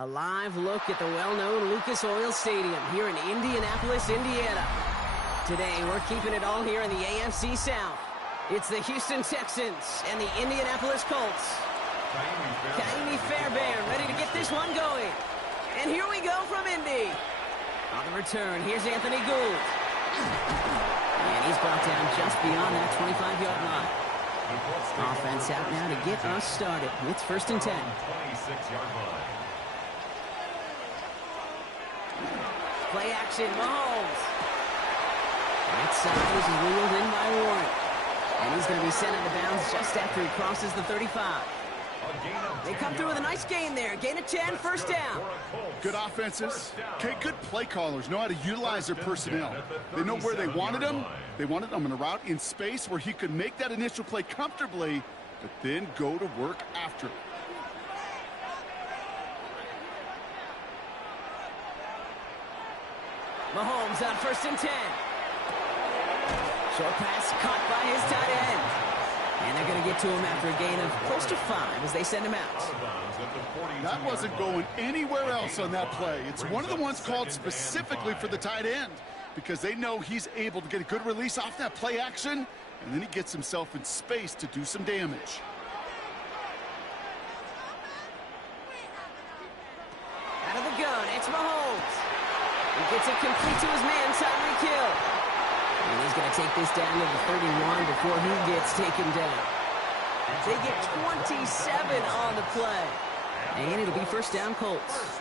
A live look at the well-known Lucas Oil Stadium here in Indianapolis, Indiana. Today, we're keeping it all here in the AFC South. It's the Houston Texans and the Indianapolis Colts. Ka'imi Fairbairn ready to get this one going. And here we go from Indy. On the return, here's Anthony Gould. And he's brought down just beyond that 25-yard line. Offense out now to get us started. It's 1st and 10. 26-yard line. Play action, Mahomes. Right side is wheeled in by Warren. And he's going to be sent out of bounds just after he crosses the 35. They come through with a nice gain there. Gain of 10, 1st down. Good offenses. Okay, good play callers know how to utilize their personnel. They know where they wanted him. They wanted him in a route in space where he could make that initial play comfortably, but then go to work after it. Mahomes on 1st and 10. Short pass caught by his tight end. And they're going to get to him after a gain of close to 5 as they send him out. That wasn't going anywhere else on that play. It's one of the ones called specifically for the tight end because they know he's able to get a good release off that play action, and then he gets himself in space to do some damage. Out of the gun, it's Mahomes. He gets it complete to his man, Tyreek Hill. And he's going to take this down to the 31 before he gets taken down. They get 27 on the play. And it'll be 1st down, Colts.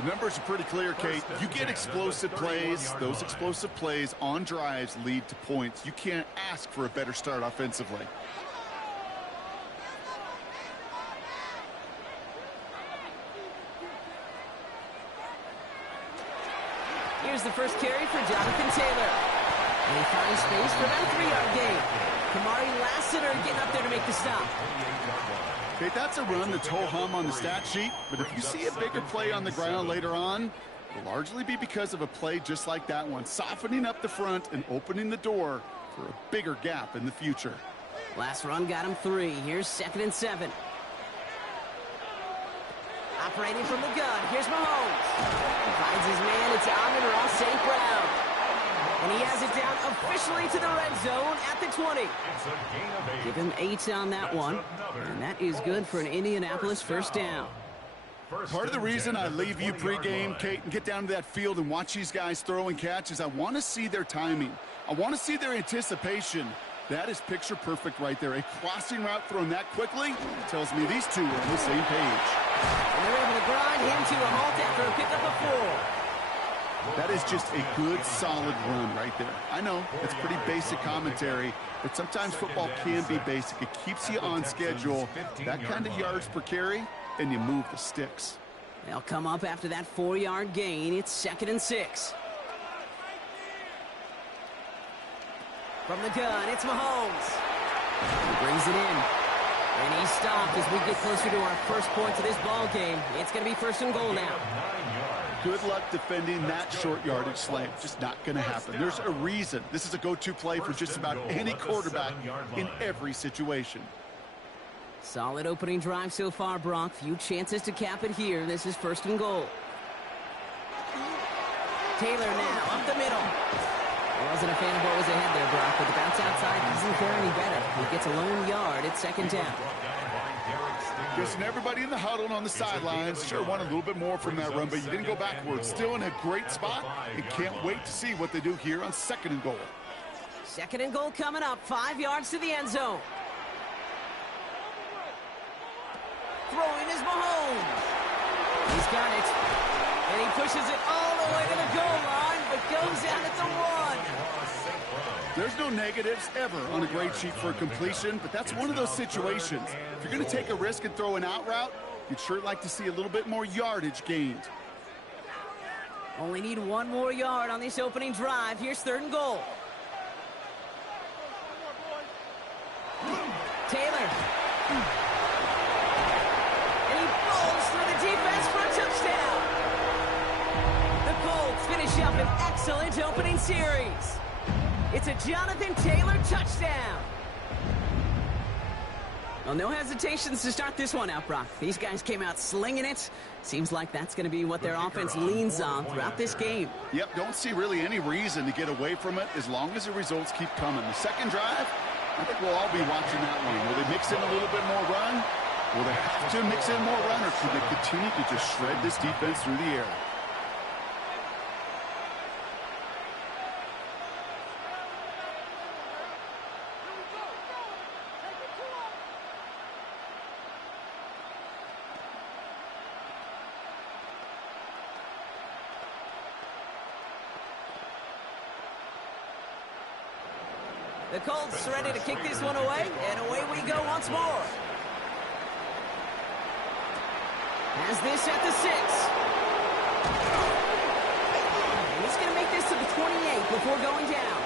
The numbers are pretty clear, Kate. You get explosive plays. Those explosive plays on drives lead to points. You can't ask for a better start offensively. Here's the first carry for Jonathan Taylor. And he finds space for about a 3-yard gain. Kamari Lassiter getting up there to make the stop. Okay, that's a run that's ho-hum on the stat sheet, but if you see a bigger play on the ground later on, it'll largely be because of a play just like that one, softening up the front and opening the door for a bigger gap in the future. Last run got him 3. Here's 2nd and 7. Operating from the gun, here's Mahomes. Finds his man, it's Amon-Ra St. Brown. And he has it down officially to the red zone at the 20. Give him 8 on that one. And that is good for an Indianapolis 1st down. Part of the reason I leave you pregame, Kate, and get down to that field and watch these guys throw and catch is I want to see their timing. I want to see their anticipation. That is picture perfect right there. A crossing route thrown that quickly tells me these two are on the same page. And they're able to grind him to a halt after a pickup of 4. That is just a good, solid run right there. I know, it's pretty basic commentary, but sometimes football can be basic. It keeps you on schedule, that kind of yards per carry, and you move the sticks. They'll come up after that 4-yard gain. It's 2nd and 6. From the gun, it's Mahomes. He brings it in. And he's stopped as we get closer to our first points of this ball game. It's going to be 1st and goal now. Good luck defending that short yardage slant. Just not going to happen. There's a reason. This is a go-to play for just about any quarterback in every situation. Solid opening drive so far, Brock. Few chances to cap it here. This is 1st and goal. Taylor now up the middle. Wasn't a fan of what was ahead there, Brock, but the bounce outside doesn't fare any better. He gets a lone yard at 2nd down. Listen, everybody in the huddle and on the sidelines sure want a little bit more from that run, but you didn't go backwards. Still in a great spot, and can't wait to see what they do here on 2nd and goal. 2nd and goal coming up, 5 yards to the end zone. Throwing is Mahomes. He's got it. And he pushes it all the way to the goal line, but goes out at the 1. There's no negatives ever on a grade sheet for a completion, but that's one of those situations. If you're going to take a risk and throw an out route, you'd sure like to see a little bit more yardage gained. Only need 1 more yard on this opening drive. Here's 3rd and goal. Taylor. And he falls through the defense for a touchdown. The Colts finish up an excellent opening series. It's a Jonathan Taylor touchdown. Well, no hesitations to start this one out, Brock. These guys came out slinging it. Seems like that's going to be what their offense leans on throughout this game. Yep, don't see really any reason to get away from it as long as the results keep coming. The second drive, I think we'll all be watching that one. Will they mix in a little bit more run? Will they have to mix in more run, or could they continue to just shred this defense through the air? The Colts ready to kick this one away, and away we go once more. Has this at the 6. And he's going to make this to the 28 before going down.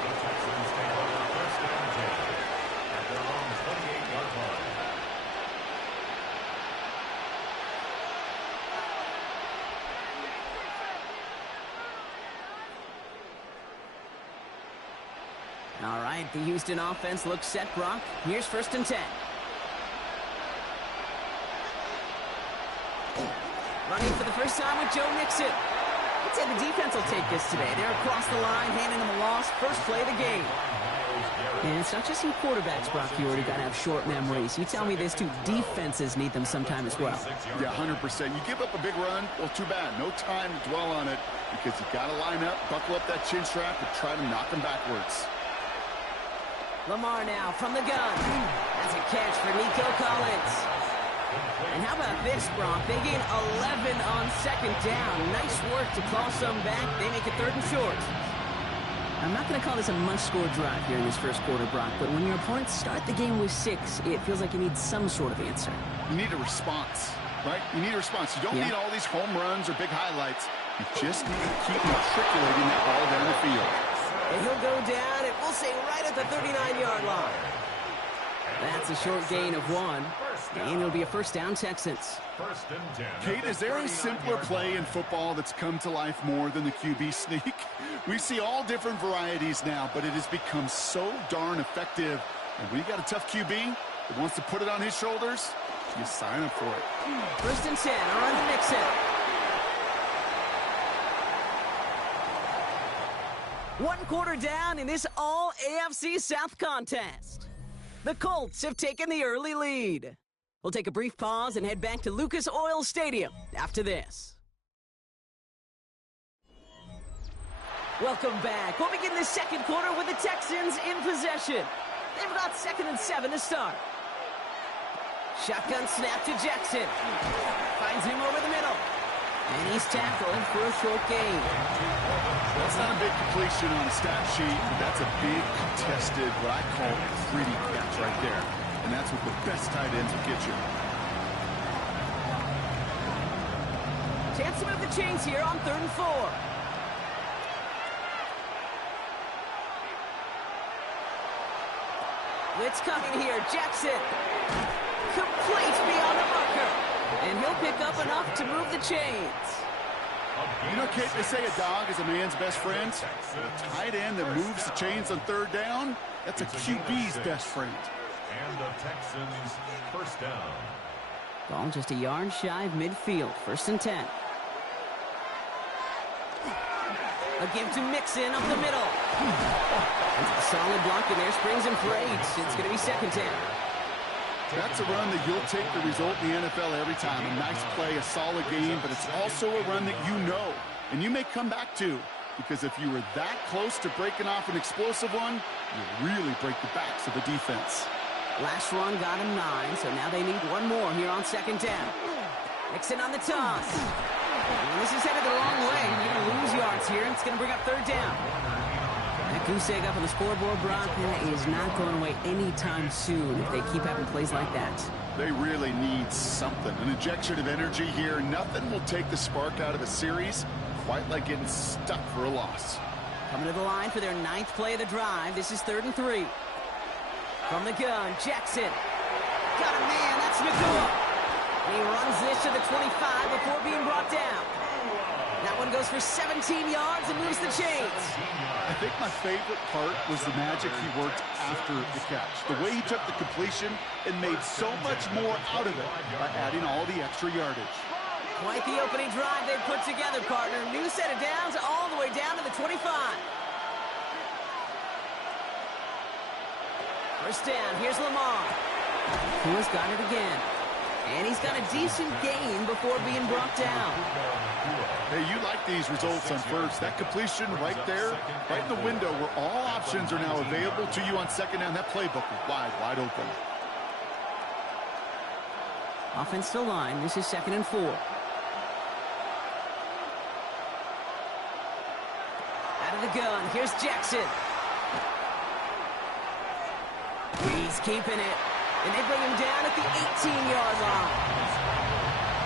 All right, the Houston offense looks set, Brock. Here's 1st and 10. Running for the first time with Joe Mixon. I'd say the defense will take this today. They're across the line, handing them a loss. First play of the game. And it's not just you quarterbacks, Brock. You already got to have short memories. You tell me this too. Defenses need them sometime as well. Yeah, 100%. You give up a big run, well, too bad. No time to dwell on it because you got to line up, buckle up that chin strap, and try to knock them backwards. Lamar now from the gun. That's a catch for Nico Collins. And how about this, Brock? They gain 11 on 2nd down. Nice work to claw some back. They make it 3rd and short. I'm not going to call this a must-score drive here in this first quarter, Brock, but when your opponents start the game with 6, it feels like you need some sort of answer. You need a response, right? You need a response. You don't need all these home runs or big highlights. You just need to keep matriculating that ball down the field. And he'll go down, and we'll say right at the 39-yard line. That's a short gain of 1, and it'll be a first down, Texans. Kate, is there a simpler play in football that's come to life more than the QB sneak? We see all different varieties now, but it has become so darn effective. And when you got a tough QB that wants to put it on his shoulders, you sign up for it. 1st and 10, around the Mixon. 1 quarter down in this all-AFC South contest. The Colts have taken the early lead. We'll take a brief pause and head back to Lucas Oil Stadium after this. Welcome back. We'll begin the second quarter with the Texans in possession. They've got 2nd and 7 to start. Shotgun snap to Jackson. Finds him over the middle. And he's tackled for a short gain. That's not a big completion on a stat sheet, but that's a big contested, what I call a pretty catch right there. And that's what the best tight ends will get you. Chance to move the chains here on 3rd and 4. Blitz coming here. Jackson. Complete beyond the marker. And he'll pick up enough to move the chains. You know, Kate, they say a dog is a man's best friend. A tight end that moves the chains on 3rd down, that's a QB's best friend. And the Texans first down. Ball just a yard shy of midfield. 1st and 10. A give to Mixon up the middle. Solid block in there. Springs him for 8. It's going to be 2nd down. That's a run that you'll take the result in the NFL every time. A nice play, a solid game, but it's also a run that you know and you may come back to, because if you were that close to breaking off an explosive one, you really break the backs of the defense. Last run got him 9, so now they need 1 more here on 2nd down. Mixon on the toss. And this is headed the wrong way. You're going to lose yards here, and it's going to bring up 3rd down. That goose egg up on the scoreboard, Brock, is not going away anytime soon if they keep having plays like that. They really need something, an injection of energy here. Nothing will take the spark out of a series quite like getting stuck for a loss. Coming to the line for their 9th play of the drive. This is 3rd and 3. From the gun, Jackson. Got a man, that's Nakua. And he runs this to the 25 before being brought down. That one goes for 17 yards and moves the chains. I think my favorite part was the magic he worked after the catch. The way he took the completion and made so much more out of it by adding all the extra yardage. Quite the opening drive they've put together, partner. New set of downs all the way down to the 25. First down, here's Lamar. Tua's got it again. And he's got a decent gain before being brought down. Hey, you like these results on first. That completion right there, right in the window where all options are now available to you on second down. That playbook is wide open. Offensive line, this is 2nd and 4. Out of the gun, here's Jackson. He's keeping it. And they bring him down at the 18-yard line.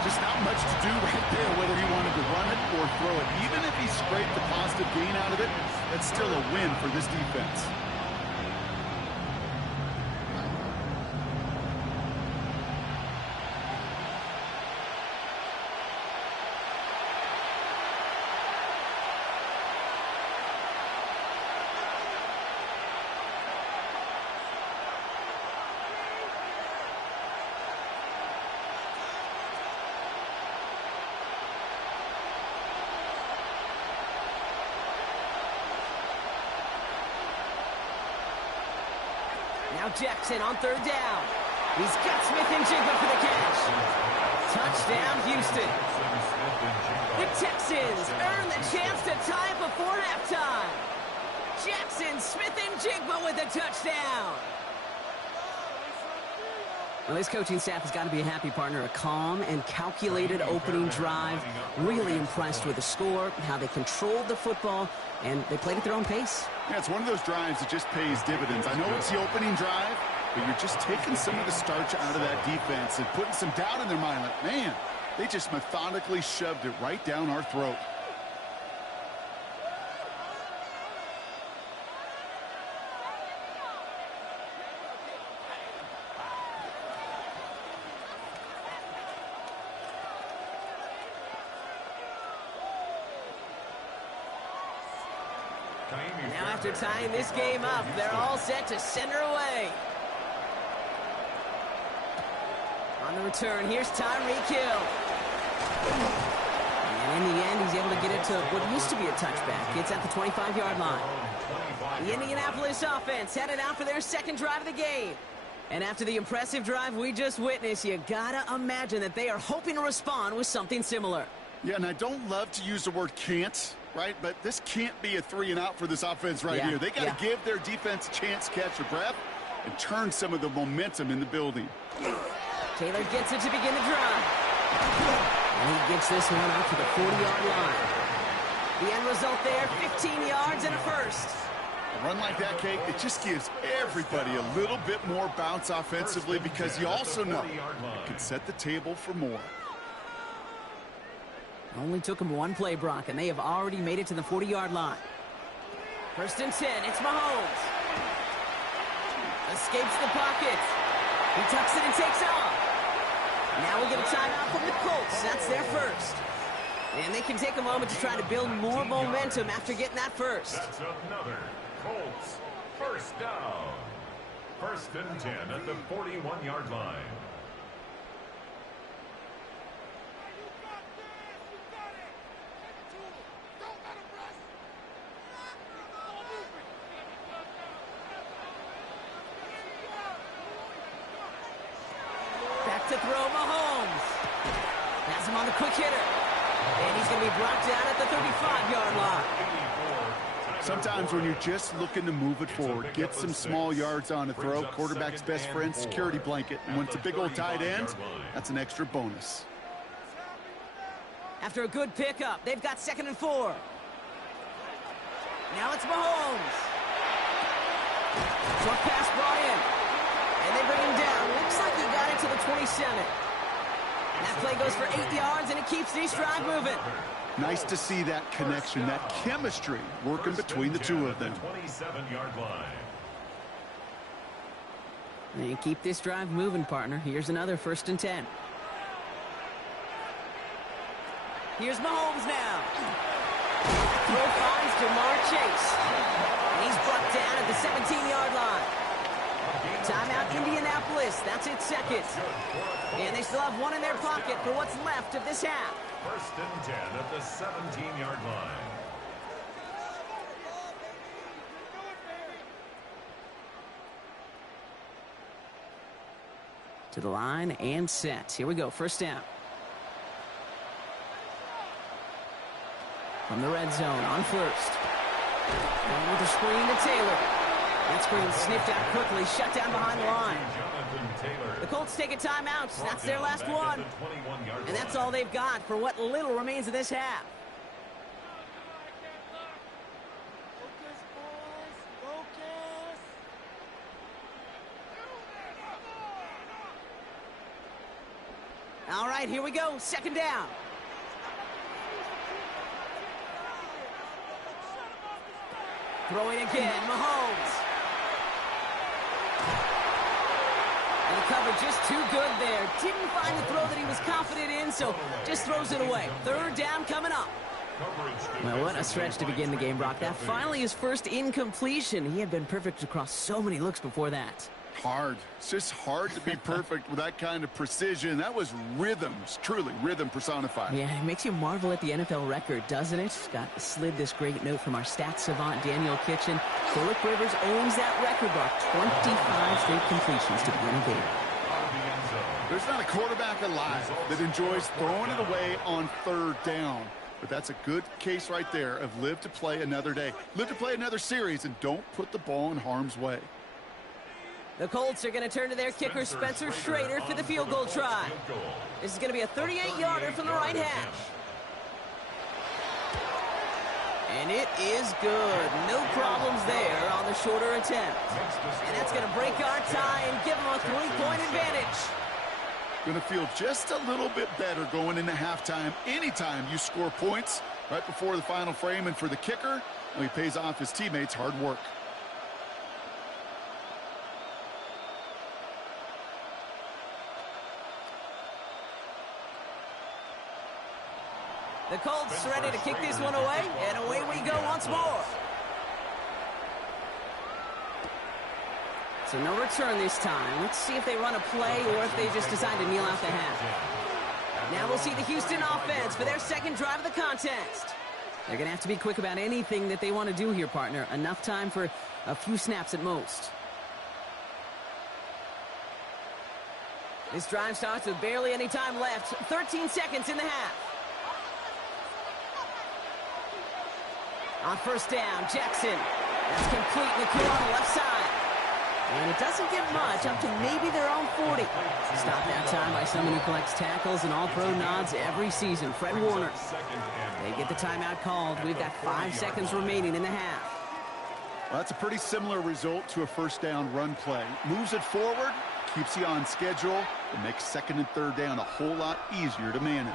Just not much to do right there, whether he wanted to run it or throw it. Even if he scraped the positive gain out of it, that's still a win for this defense. Now Jackson on 3rd down. He's got Smith-Njigba for the catch. Touchdown, Houston. The Texans earn the chance to tie it before halftime. Jackson Smith-Njigba with a touchdown. Well, this coaching staff has got to be a happy partner. A calm and calculated opening drive. Really impressed with the score, how they controlled the football, and they played at their own pace. Yeah, it's one of those drives that just pays dividends. I know it's the opening drive, but you're just taking some of the starch out of that defense and putting some doubt in their mind. Like, man, they just methodically shoved it right down our throat. Now after tying this game up, they're all set to send her away. On the return, here's Tyreek Hill. And in the end, he's able to get it to what used to be a touchback. It's at the 25-yard line. The Indianapolis offense headed out for their second drive of the game. And after the impressive drive we just witnessed, you gotta imagine that they are hoping to respond with something similar. Yeah, and I don't love to use the word can't, right? But this can't be a 3-and-out for this offense right here. They got to give their defense a chance to catch their breath and turn some of the momentum in the building. Taylor gets it to begin the drive. And he gets this one out to the 40-yard line. The end result there, 15 yards and a first. A run like that, Kate, it just gives everybody a little bit more bounce offensively because you also know it can set the table for more. Only took him one play, Brock, and they have already made it to the 40-yard line. 1st and 10, it's Mahomes. Escapes the pocket. He tucks it and takes off. Now we'll get a timeout from the Colts. That's their first. And they can take a moment to try to build more momentum after getting that first. That's another Colts first down. 1st and 10 at the 41-yard line. To throw Mahomes. Has him on the quick hitter. And he's going to be brought down at the 35-yard line. Sometimes when you're just looking to move it forward, get some small yards on a throw, quarterback's best friend, security blanket. And when it's a big old tight end, that's an extra bonus. After a good pickup, they've got 2nd and 4. Now it's Mahomes. Short pass brought in. And they bring him down. Looks like he got it to the 27. And that play goes for 8 yards, and it keeps this drive moving. Nice to see that connection, that chemistry working between the two of them. 27-yard line. And keep this drive moving, partner. Here's another 1st and 10. Here's Mahomes now. Throw finds Jamar Chase. And he's brought down at the 17-yard line. Timeout Indianapolis. That's its second. And they still have one in their pocket for what's left of this half. First and 10 at the 17-yard line. To the line and set. Here we go. First down. From the red zone on first. Going with the screen to Taylor. That screen sniffed out quickly, shut down behind the line. The Colts take a timeout. That's their last one. And that's all they've got for what little remains of this half. All right, here we go. Second down. Throwing again, Mahomes. And the cover just too good there. Didn't find the throw that he was confident in, so just throws it away. Third down coming up. Well, what a stretch to begin the game, Brock. That finally his first incompletion. He had been perfect across so many looks before that. Hard. It's just hard to be perfect with that kind of precision. That was rhythm. It's truly rhythm personified. Yeah, it makes you marvel at the NFL record, doesn't it? Got slid this great note from our stats savant, Daniel Kitchen. Phillip Rivers owns that record, Brock. 25 straight completions to begin a game. There's not a quarterback alive that enjoys throwing it away on third down. But that's a good case right there of live to play another day. Live to play another series and don't put the ball in harm's way. The Colts are going to turn to their kicker, Spencer Schrader, for the field goal try. This is going to be a 38-yarder from the right hash. And it is good. No problems there on the shorter attempt. And that's going to break our tie and give them a 3-point advantage. Going to feel just a little bit better going into halftime anytime you score points right before the final frame. And for the kicker, well, he pays off his teammates' hard work. The Colts ready to kick this one away, and away we go once more. So no return this time. Let's see if they run a play or if they just decide to kneel out the half. Now we'll see the Houston offense for their second drive of the contest. They're going to have to be quick about anything that they want to do here, partner. Enough time for a few snaps at most. This drive starts with barely any time left. 13 seconds in the half. On first down, Jackson. That's complete. Nakua on the left side. And it doesn't get much, up to maybe their own 40. Stopped that time by someone who collects tackles and all-pro nods every season, Fred Warner. They get the timeout called. We've got 5 seconds remaining in the half. Well, that's a pretty similar result to a first down run play. Moves it forward, keeps you on schedule, and makes second and third down a whole lot easier to manage.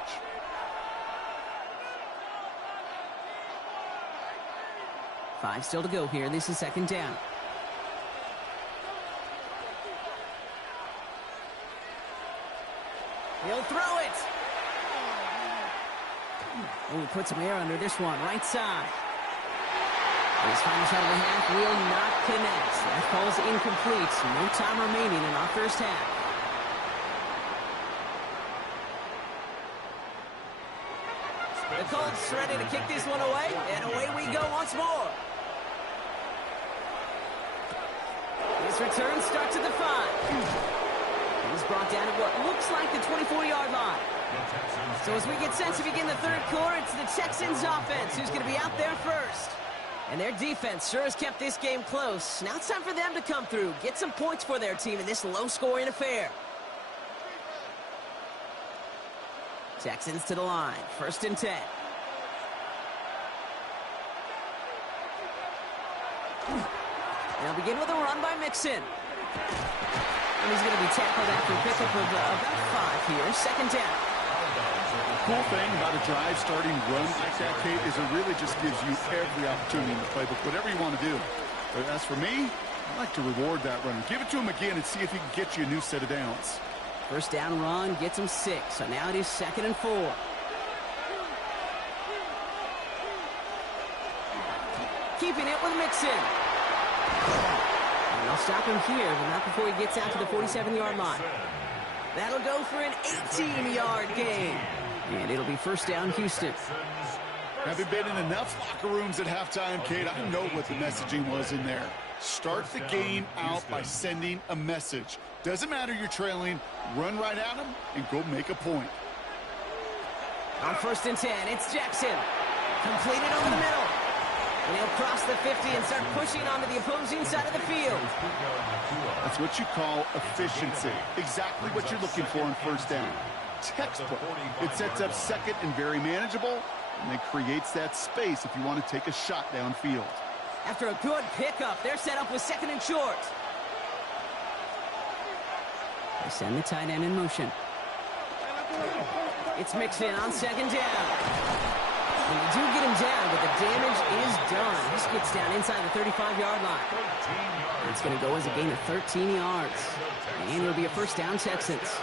Five still to go here. This is second down. He'll throw it. Oh, put some air under this one. Right side. His final shot of the half will not connect. That ball's incomplete. No time remaining in our first half. The Colts ready to kick this one away, and away we go once more. This return starts at the 5. He's brought down at what looks like the 24-yard line. So as we get set to begin the third quarter, it's the Texans offense who's going to be out there first. And their defense sure has kept this game close. Now it's time for them to come through, get some points for their team in this low-scoring affair. Texans to the line, first and 10. They'll begin with a run by Mixon. And he's going to be tackled after a pickup of about 5 here. Second down. The cool thing about a drive starting run like that, Kate, is it really just gives you every opportunity in the playbook, whatever you want to do. But as for me, I like to reward that runner. Give it to him again and see if he can get you a new set of downs. First down run gets him 6. So now it is second and 4. keeping it with Mixon. And they'll stop him here, but not before he gets out to the 47-yard line. That'll go for an 18-yard gain. And it'll be first down, Houston. Having been in enough locker rooms at halftime, Kate, I know what the messaging was in there. Start the game out by sending a message. Doesn't matter you're trailing, run right at them and go make a point. On 1st and 10, it's Jackson. Completed over the middle. And he'll cross the 50 and start pushing onto the opposing side of the field. That's what you call efficiency. Exactly what you're looking for on 1st down. Textbook. It sets up 2nd and very manageable, and then creates that space if you want to take a shot downfield. After a good pickup, they're set up with 2nd and short. They send the tight end in motion. It's Mixon on 2nd down. And you do get him down, but the damage is done. He gets down inside the 35-yard line. It's going to go as a gain of 13 yards. And it'll be a first down, Texans.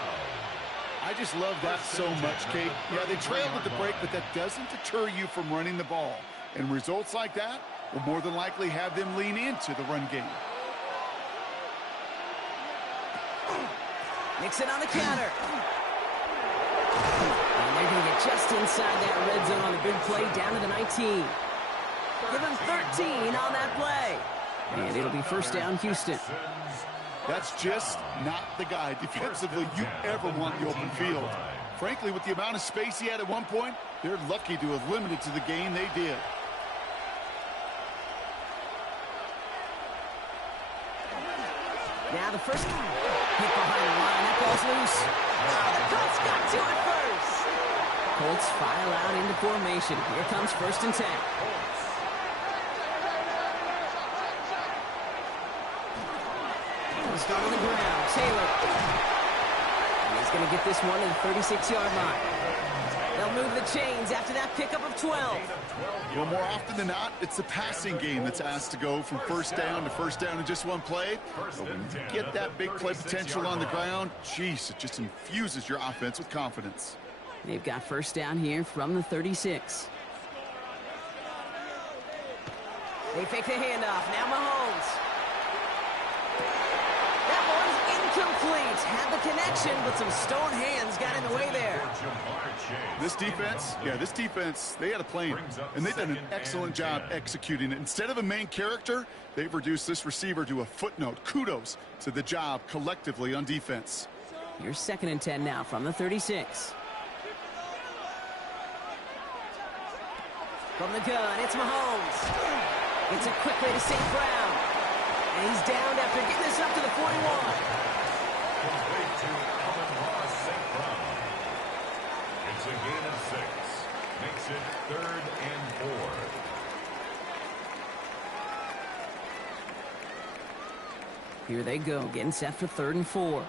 I just love that so much, Kate. Yeah, they trailed at the break, but that doesn't deter you from running the ball. And results like that will more than likely have them lean into the run game. Mixon on the counter. And they're going to get just inside that red zone on the big play down to the 19. Give him 13 on that play. And it'll be first down, Houston. That's just not the guy defensively you ever want in the open field. Frankly, with the amount of space he had at one point, they're lucky to have limited to the gain they did. Now the first hit behind the line. That ball's loose. Oh, the Colts got to it first. Colts file out into formation. Here comes 1st and 10. Start on the ground. Taylor. And he's going to get this one to the 36-yard line. They'll move the chains after that pickup of 12. Well, more often than not, it's the passing game that's asked to go from 1st down to 1st down in just one play. But when you get that big play potential on the ground, geez, it just infuses your offense with confidence. They've got 1st down here from the 36. They fake the handoff. Now Mahomes. Incomplete. Had the connection, but some stone hands got in the way there. This defense, they had a plan, and they've done an excellent job executing it. Instead of a main character, they've reduced this receiver to a footnote. Kudos to the job collectively on defense. Here's 2nd and 10 now from the 36. From the gun, it's Mahomes. It's a quick way to St. Brown. And he's downed after getting this up to the 41. Complete to Amon-Ra St. Brown. It's a gain of 6. Makes it 3rd and 4. Here they go, getting set for 3rd and 4.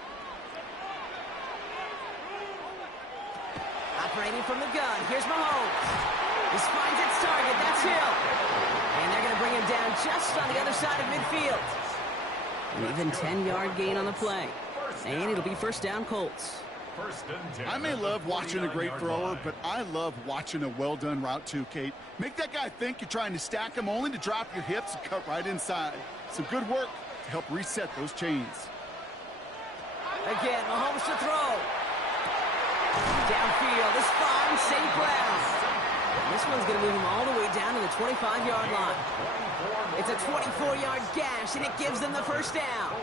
Operating from the gun, here's Mahomes. This finds its target, that's Hill. And they're going to bring him down just on the other side of midfield. An even 10-yard gain on the play. And it'll be 1st down, Colts. I may love watching a great thrower, but I love watching a well-done route too, Kate. Make that guy think you're trying to stack him only to drop your hips and cut right inside. Some good work to help reset those chains. Again, Mahomes to throw. Downfield, this finds St. Brown. And this one's going to move him all the way down to the 25-yard line. It's a 24-yard gash, and it gives them the 1st down.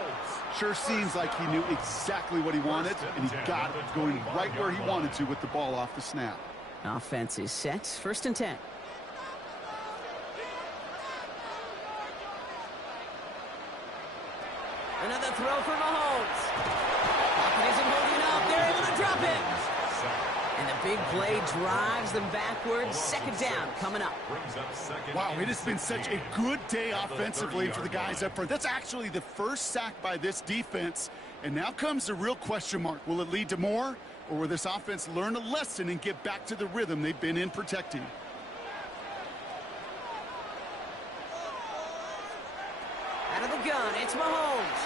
Sure seems like he knew exactly what he wanted, and he got it going right where he wanted to with the ball off the snap. Offense is set. 1st and 10. Another throw for Mahomes. Pocket isn't holding up. They're able to drop it. And the big play drives them backwards. 2nd down coming up. Wow, it has been such a good day offensively for the guys up front. That's actually the first sack by this defense. And now comes the real question mark. Will it lead to more? Or will this offense learn a lesson and get back to the rhythm they've been in protecting? Out of the gun, it's Mahomes.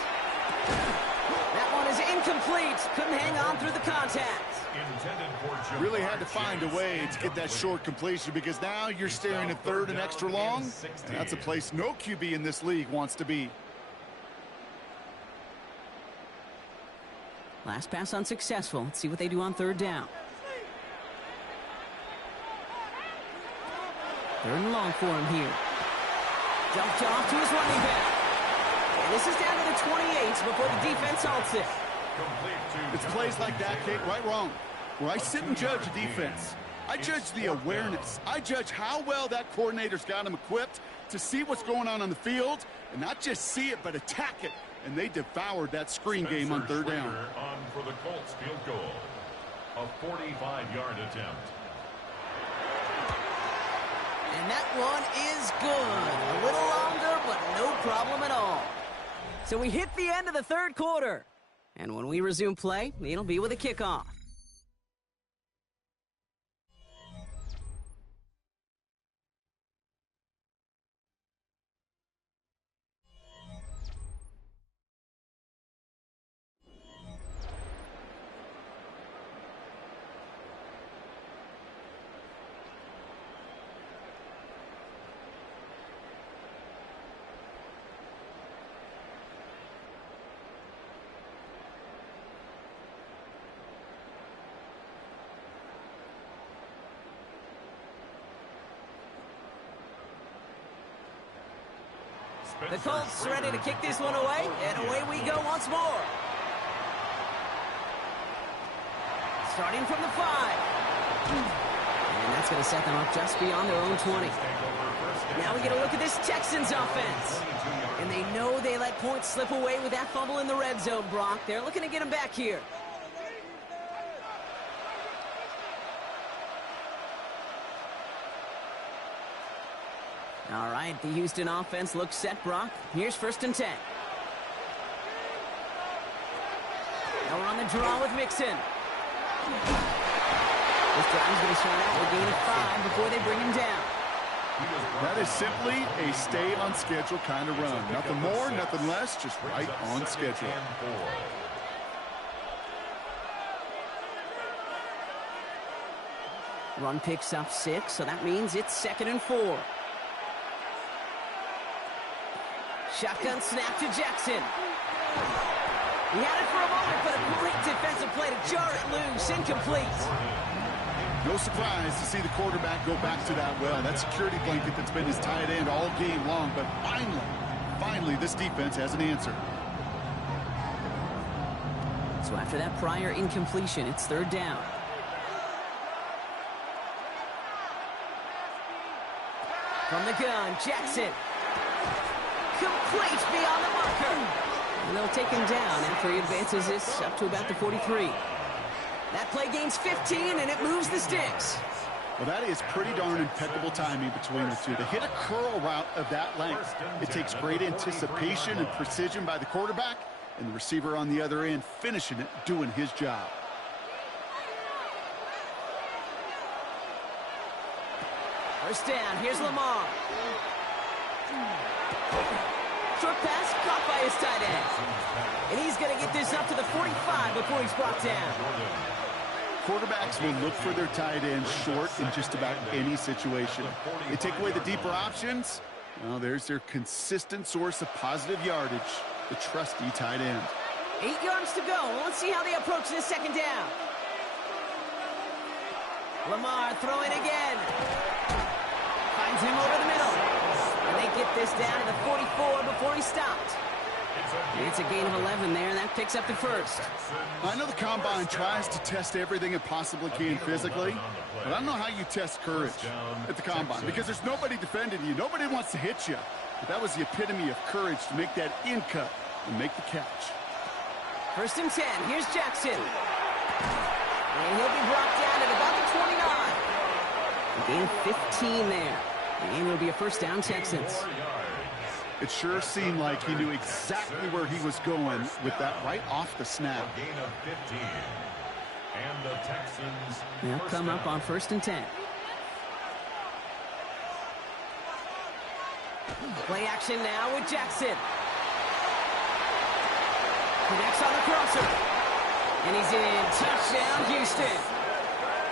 That one is incomplete. Couldn't hang on through the contact. intended for Really had to find a way to get that short completion, because now you're staring at third and extra long, and that's a place no QB in this league wants to be. Last pass unsuccessful. Let's see what they do on third down. Third and long for him here. Dumped off to his running back. And this is down to the 28 before the defense halts it. It's plays like that, Kate, right, wrong, where I sit and judge a defense. I judge the awareness. I judge how well that coordinator's got him equipped to see what's going on the field, and not just see it, but attack it. And they devoured that screen game on third down. On for the Colts field goal. A 45-yard attempt. And that one is good. A little longer, but no problem at all. So we hit the end of the third quarter. And when we resume play, it'll be with a kickoff. The Colts ready to kick this one away, and away we go once more. Starting from the 5. And that's going to set them up just beyond their own 20. Now we get a look at this Texans offense. And they know they let points slip away with that fumble in the red zone, Brock. They're looking to get him back here. All right, the Houston offense looks set, Brock. Here's 1st and 10. Now we're on the draw with Mixon. This drive's going to start out with a gain of 5 before they bring him down. That is simply a stay on schedule kind of run. Nothing more, nothing less, just right on schedule. Run picks up 6, so that means it's 2nd and 4. Shotgun snap to Jackson. He had it for a moment, but a great defensive play to jar it loose. Incomplete. No surprise to see the quarterback go back to that well. That security blanket that's been his tight end all game long. But finally, this defense has an answer. So after that prior incompletion, it's 3rd down. From the gun, Jackson. Complete beyond the marker. And they'll take him down after he advances this up to about the 43. That play gains 15, and it moves the sticks. Well, that is pretty darn impeccable timing between the two. To hit a curl route of that length, it takes great anticipation and precision by the quarterback, and the receiver on the other end finishing it, doing his job. First down, here's Lamar. Short pass caught by his tight end. And he's going to get this up to the 45 before he's brought down. Quarterbacks will look for their tight end short in just about any situation. They take away the deeper options. Well, there's their consistent source of positive yardage, the trusty tight end. 8 yards to go. Let's see how they approach this 2nd down. Lamar throwing again. Finds him over the middle. And they get this down to the 44 before he stopped. It's a gain of 11 there, and that picks up the 1st. I know the Combine tries to test everything it possibly can physically, but I don't know how you test courage at the Combine, because there's nobody defending you. Nobody wants to hit you. But that was the epitome of courage to make that in cut and make the catch. 1st and 10. Here's Jackson. And he'll be brought down at about the 29. A gain of 15 there. And it'll be a 1st down, Texans. It sure seemed like he knew exactly where he was going with that right off the snap. A gain of 15. And the Texans. They'll come up on 1st and 10. Play action now with Jackson. Connects on the crosser. And he's in. Touchdown, Houston.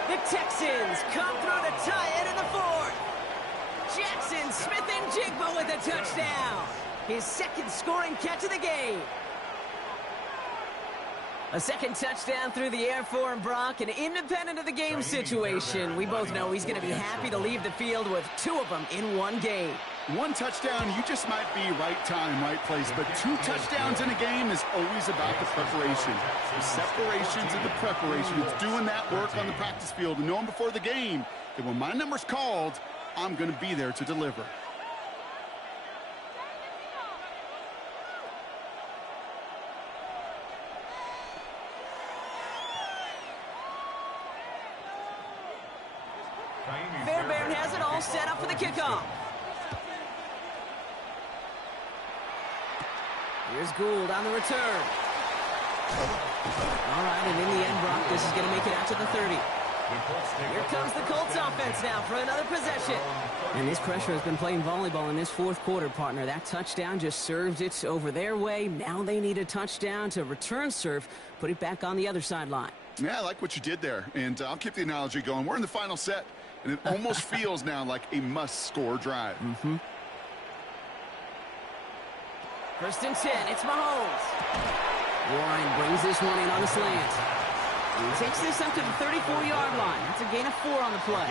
The Texans come through to tie it in the fourth. Jackson Smith-Njigba with a touchdown. His second scoring catch of the game. A second touchdown through the air for him, Brock, and independent of the game situation, we both know he's going to be happy to leave the field with two of them in one game. One touchdown, you just might be right time, right place, but two touchdowns in a game is always about the preparation. The separations and the preparation. It's doing that work on the practice field and knowing before the game that when my number's called, I'm going to be there to deliver. Fairbairn has it all set up for the kickoff. Here's Gould on the return. All right, and in the end, Brock, this is going to make it out to the 30. Here comes the Colts offense now for another possession. And this pressure has been playing volleyball in this fourth quarter, partner. That touchdown just served it over their way. Now they need a touchdown to return serve, put it back on the other sideline. Yeah, I like what you did there, and I'll keep the analogy going. We're in the final set, and it almost feels now like a must-score drive. First and 10, it's Mahomes. Warren brings this one in on the slant. He takes this up to the 34-yard line. That's a gain of 4 on the play.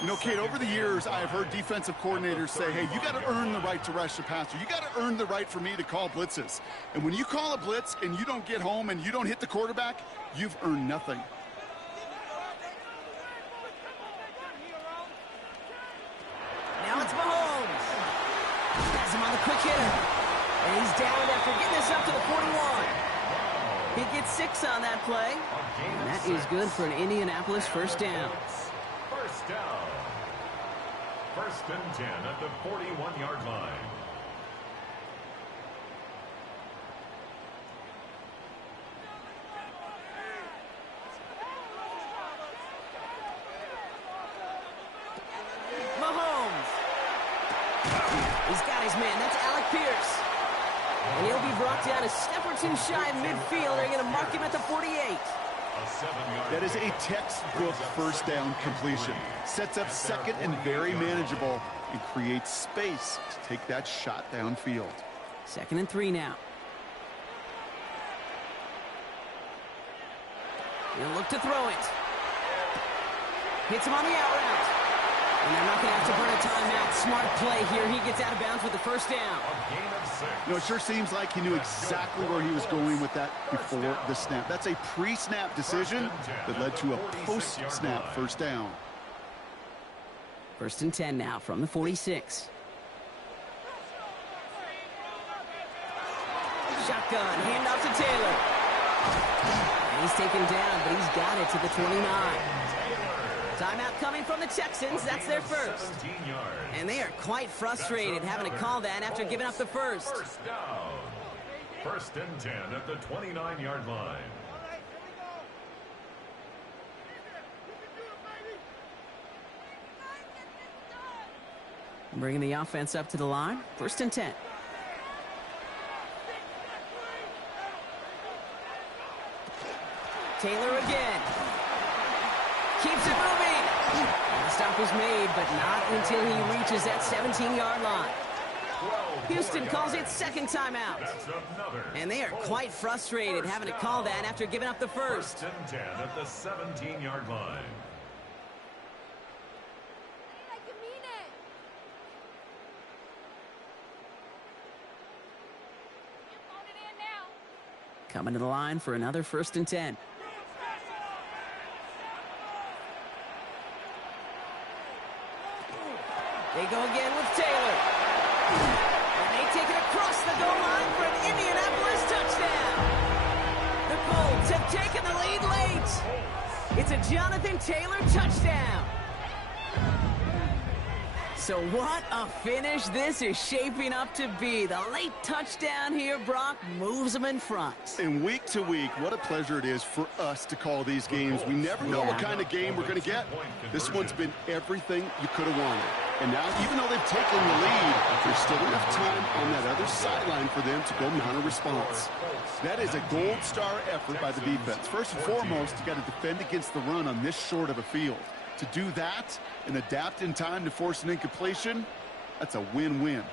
You know, Kate, over the years, I have heard defensive coordinators say, hey, you got to earn the right to rush the passer. You got to earn the right for me to call blitzes. And when you call a blitz and you don't get home and you don't hit the quarterback, you've earned nothing. Now it's Mahomes. Has him on the quick hitter. And he's down after getting this up to the 41. He gets 6 on that play. And that is good for an Indianapolis first down. First down. First and 10 at the 41-yard line. Mahomes. He's got his man. That's Alec Pierce. And he'll be brought down a step or two shy of midfield. They're going to mark him at the 48. That is a textbook first down completion. Sets up second and very manageable and creates space to take that shot downfield. 2nd and 3 now. He'll look to throw it. Hits him on the out route. And they're not going to have to burn a timeout. Smart play here. He gets out of bounds with the first down. You know, it sure seems like he knew exactly where he was going with that before the snap. That's a pre-snap decision that led to a post-snap first down. 1st and 10 now from the 46. Shotgun, handoff to Taylor. And he's taken down, but he's got it to the 29. Timeout coming from the Texans. That's their first. And they are quite frustrated having to call that after giving up the first. First down. 1st and 10 at the 29-yard line. Bringing the offense up to the line. 1st and 10. Taylor again. Keeps it moving. And the stop is made, but not until he reaches that 17-yard line. Houston calls it second timeout. And they are quite frustrated having to call that after giving up the first. 1st and 10 at the 17-yard line. Coming to the line for another 1st and 10. They go again with Taylor. And they take it across the goal line for an Indianapolis touchdown. The Colts have taken the lead late. It's a Jonathan Taylor touchdown. So what a finish this is shaping up to be. The late touchdown here, Brock, moves them in front. And week to week, what a pleasure it is for us to call these games. We never know what kind of game we're going to get. This one's been everything you could have wanted. And now, even though they've taken the lead, there's still enough time on that other sideline for them to go mount a response. That is a gold star effort by the defense. First and foremost, you got to defend against the run on this short of a field. To do that and adapt in time to force an incompletion, that's a win-win.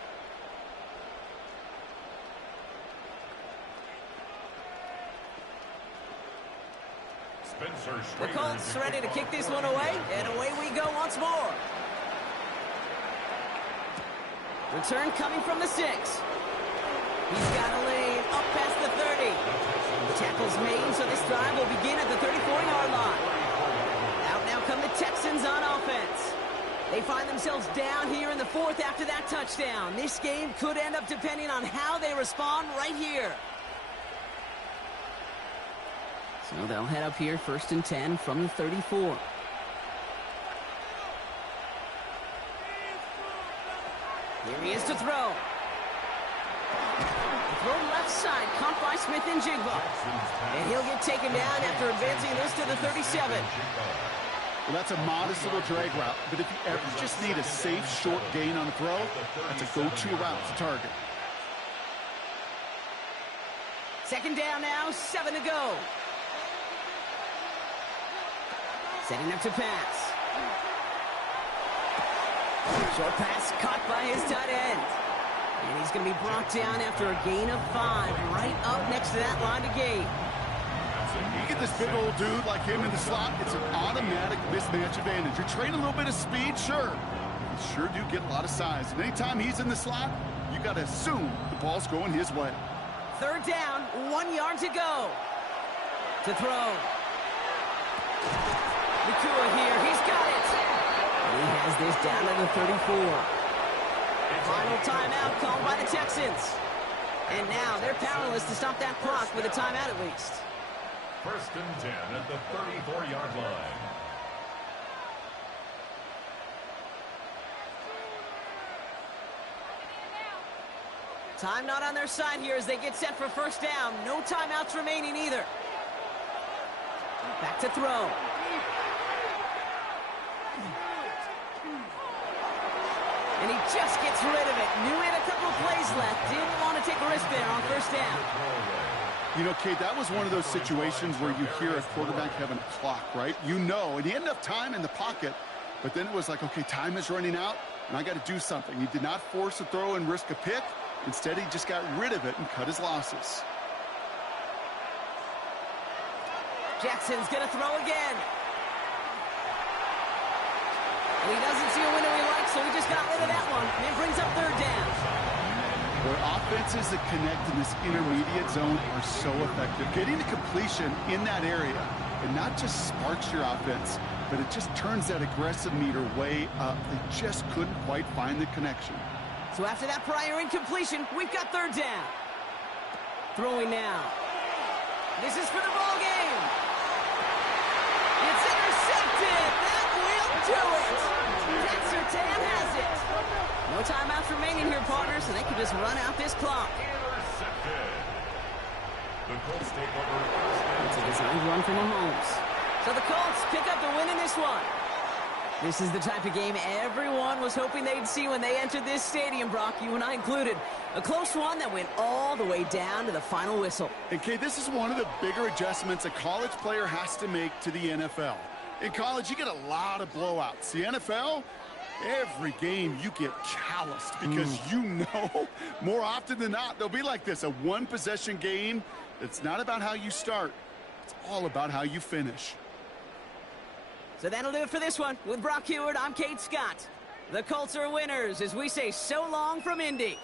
The Colts ready to kick this one away, and away we go once more. Return coming from the 6. He's got a lane up past the 30. The tackle's made, so this drive will begin at the 34-yard line. Out now come the Texans on offense. They find themselves down here in the 4th after that touchdown. This game could end up depending on how they respond right here. So they'll head up here, 1st and 10 from the 34. Here he is to throw. Throw left side, caught by Smith and Jigba. And he'll get taken down after advancing this to the 37. Well, that's a modest little drag route, but if you ever just need a safe, short gain on a throw, that's a go-to route to target. 2nd down now, 7 to go. Setting up to pass. Short pass caught by his tight end. And he's going to be brought down after a gain of 5, right up next to that line of gain. You get this big old dude like him in the slot, it's an automatic mismatch advantage. You're trading a little bit of speed, sure. You sure do get a lot of size. And anytime he's in the slot, you got to assume the ball's going his way. 3rd down, 1 yard to go. To throw. Nakua here, he's got it. And he has this down to the 34. Final timeout called by the Texans. And now they're powerless to stop that clock with a timeout at least. 1st and 10 at the 34-yard line. Time not on their side here as they get set for 1st down. No timeouts remaining either. Back to throw. And he just gets rid of it. Knew he had a couple of plays left. Didn't want to take a risk there on 1st down. You know, Kate, that was one of those situations where you hear a quarterback having a clock, right? You know, and he had enough time in the pocket, but then it was like, okay, time is running out, and I got to do something. He did not force a throw and risk a pick. Instead, he just got rid of it and cut his losses. Jackson's going to throw again. And he doesn't see a window he likes, so he just got rid of that one. And it brings up 3rd down. Where offenses that connect in this intermediate zone are so effective. Getting a completion in that area, and not just sparks your offense, but it just turns that aggressive meter way up. They just couldn't quite find the connection. So after that prior incompletion, we've got 3rd down. Throwing now. This is for the ball game. It's intercepted. That will do it. That Surtain has it. No timeouts remaining here, partners, so they can just run out this clock. Intercepted. The Colts take over. It's a designed run from Mahomes. So the Colts pick up the win in this one. This is the type of game everyone was hoping they'd see when they entered this stadium, Brock, you and I included. A close one that went all the way down to the final whistle. And, Kate, this is one of the bigger adjustments a college player has to make to the NFL. In college, you get a lot of blowouts. The NFL, every game you get calloused because you know more often than not they'll be like this, a one-possession game. It's not about how you start. It's all about how you finish. So that'll do it for this one. With Brock Huard, I'm Kate Scott. The Colts are winners as we say so long from Indy.